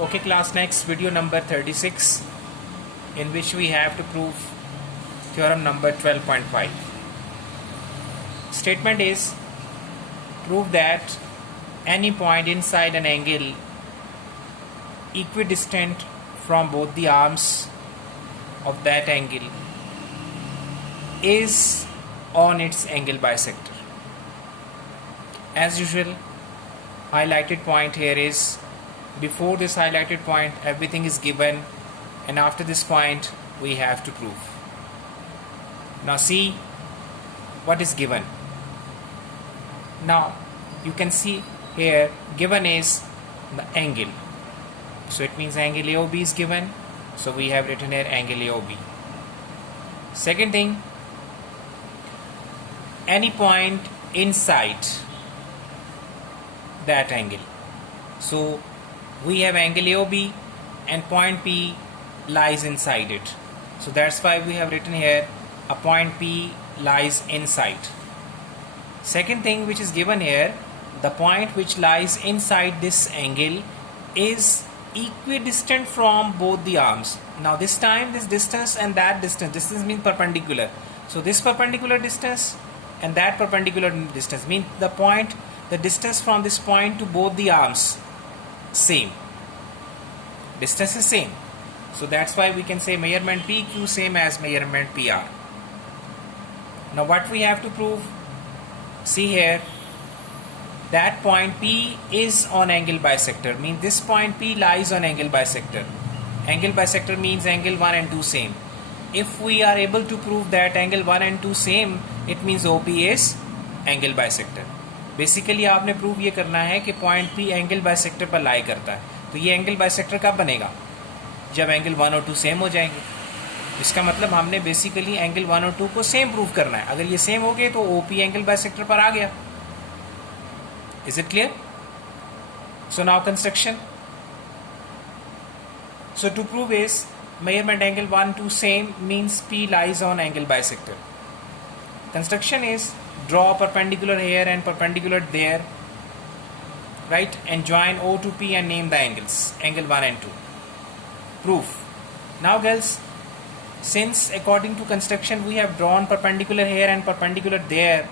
Okay class, next video number 36, in which we have to prove theorem number 12.5. Statement is, prove that any point inside an angle equidistant from both the arms of that angle is on its angle bisector. As usual, highlighted point here is, before this highlighted point everything is given, and after this point we have to prove. Now see what is given. Now you can see here given is the angle, so it means angle AOB is given, so we have written here angle AOB. Second thing, any point inside that angle, so we have angle AOB and point P lies inside it, so that's why we have written here a point P lies inside. Second thing which is given here, the point which lies inside this angle is equidistant from both the arms. Now this time this distance and that distance means perpendicular, so this perpendicular distance and that perpendicular distance means the distance from this point to both the arms same, distance is same, so that's why we can say measurement PQ same as measurement PR. Now what we have to prove, see here, that point P is on angle bisector, means this point P lies on angle bisector. Angle bisector means angle 1 and 2 same. If we are able to prove that angle 1 and 2 same, it means OP is angle bisector. Basically आपने prove ये करना है कि point P angle bisector पर लाई करता है, तो ये एंगल बाइसेक्टर कब बनेगा, जब एंगल 1 और 2 सेम हो जाएंगे. इसका मतलब हमने बेसिकली एंगल 1 और 2 को सेम प्रूव करना है. अगर ये सेम हो गए तो ओपी एंगल बाइसेक्टर पर आ गया. Is it clear? So now construction. So to prove is measurement angle 1 2 same means P lies on angle bisector. Construction is, draw perpendicular here and perpendicular there, right, and join O to P and name the angles, angle 1 and 2. Proof. Now girls, since according to construction we have drawn perpendicular here and perpendicular there,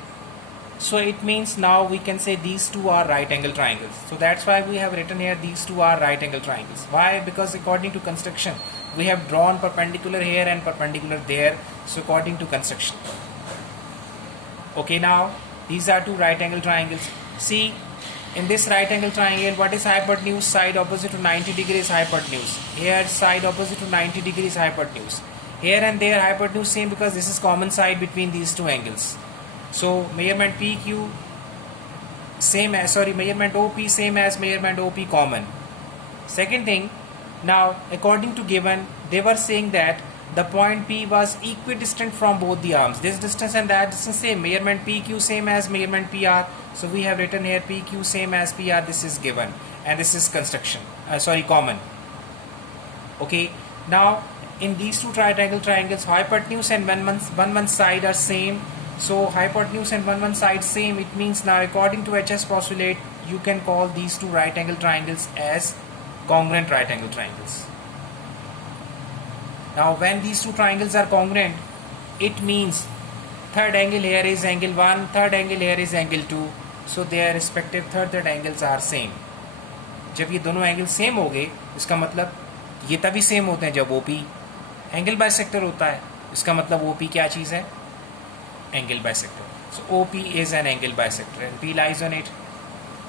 so it means now we can say these two are right angle triangles. So that's why we have written here these two are right angle triangles. Why? Because according to construction we have drawn perpendicular here and perpendicular there, so according to construction. Okay, now these are two right angle triangles. See, in this right angle triangle, what is hypotenuse? Side opposite to 90 degrees hypotenuse. Here side opposite to 90 degrees hypotenuse. Here and there hypotenuse same, because this is common side between these two angles. So measurement PQ same as, measurement OP same as measurement OP common. Second thing, now according to given, they were saying that the point P was equidistant from both the arms. This distance and that distance same. Measurement PQ same as measurement PR. So we have written here PQ same as PR. This is given, and this is construction. Common. Okay. Now in these two right angle triangles, hypotenuse and one side are same. So hypotenuse and one side same. It means now according to HS postulate, you can call these two right angle triangles as congruent right angle triangles. Now when these two triangles are congruent, it means third angle here is angle 1, third angle here is angle 2, so their respective third angles are same. जब ये दोनों angle same हो गए, इसका मतलब ये तभी same होते हैं जब OP एंगल बाइसेक्टर होता है. इसका मतलब OP क्या चीज़ है? Angle bisector. So OP is an angle bisector and P lies on it.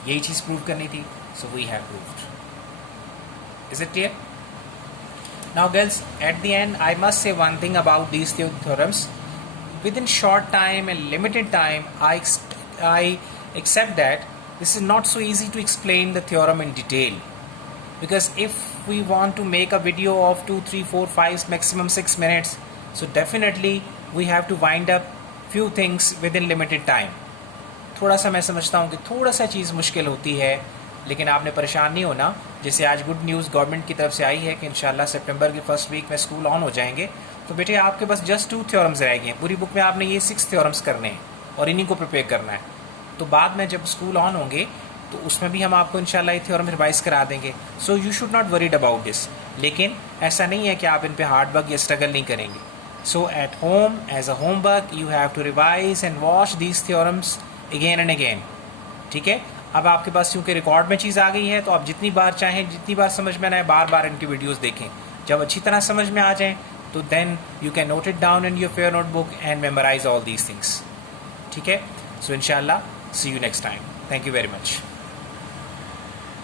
यही चीज़ प्रूव करनी थी, so we have proved. Is it clear? Now girls, at the end I must say one thing about these two theorems. Within short time and limited time, I accept that this is not so easy to explain the theorem in detail, because if we want to make a video of 2 3 4 5 maximum 6 minutes, so definitely we have to wind up few things within limited time. थोड़ा सा मैं समझता हूँ कि थोड़ा सा चीज़ मुश्किल होती है, लेकिन आपने परेशान नहीं होना. जैसे आज गुड न्यूज़ गवर्नमेंट की तरफ से आई है कि इंशाल्लाह सितंबर की फर्स्ट वीक में स्कूल ऑन हो जाएंगे, तो बेटे आपके पास जस्ट 2 थ्योरम्स रह गए हैं. पूरी बुक में आपने ये 6 थ्योरम्स करने हैं और इन्हीं को प्रिपेयर करना है. तो बाद में जब स्कूल ऑन होंगे तो उसमें भी हम आपको इंशाल्लाह ये थ्योरम रिवाइज करा देंगे. So you should not worried about this. लेकिन ऐसा नहीं है कि आप इन पे हार्ड वर्क या स्ट्रगल नहीं करेंगे. So at home as a homework you have to revise and watch these theorems again and again. ठीक है. अब आपके पास क्योंकि रिकॉर्ड में चीज़ आ गई है तो आप जितनी बार चाहें, जितनी बार समझ में आए, बार बार इनकी वीडियोस देखें. जब अच्छी तरह समझ में आ जाएं तो then you can note it down in your fair notebook and memorise all these things. ठीक है. सो इंशाल्लाह see you next time. Thank you very much.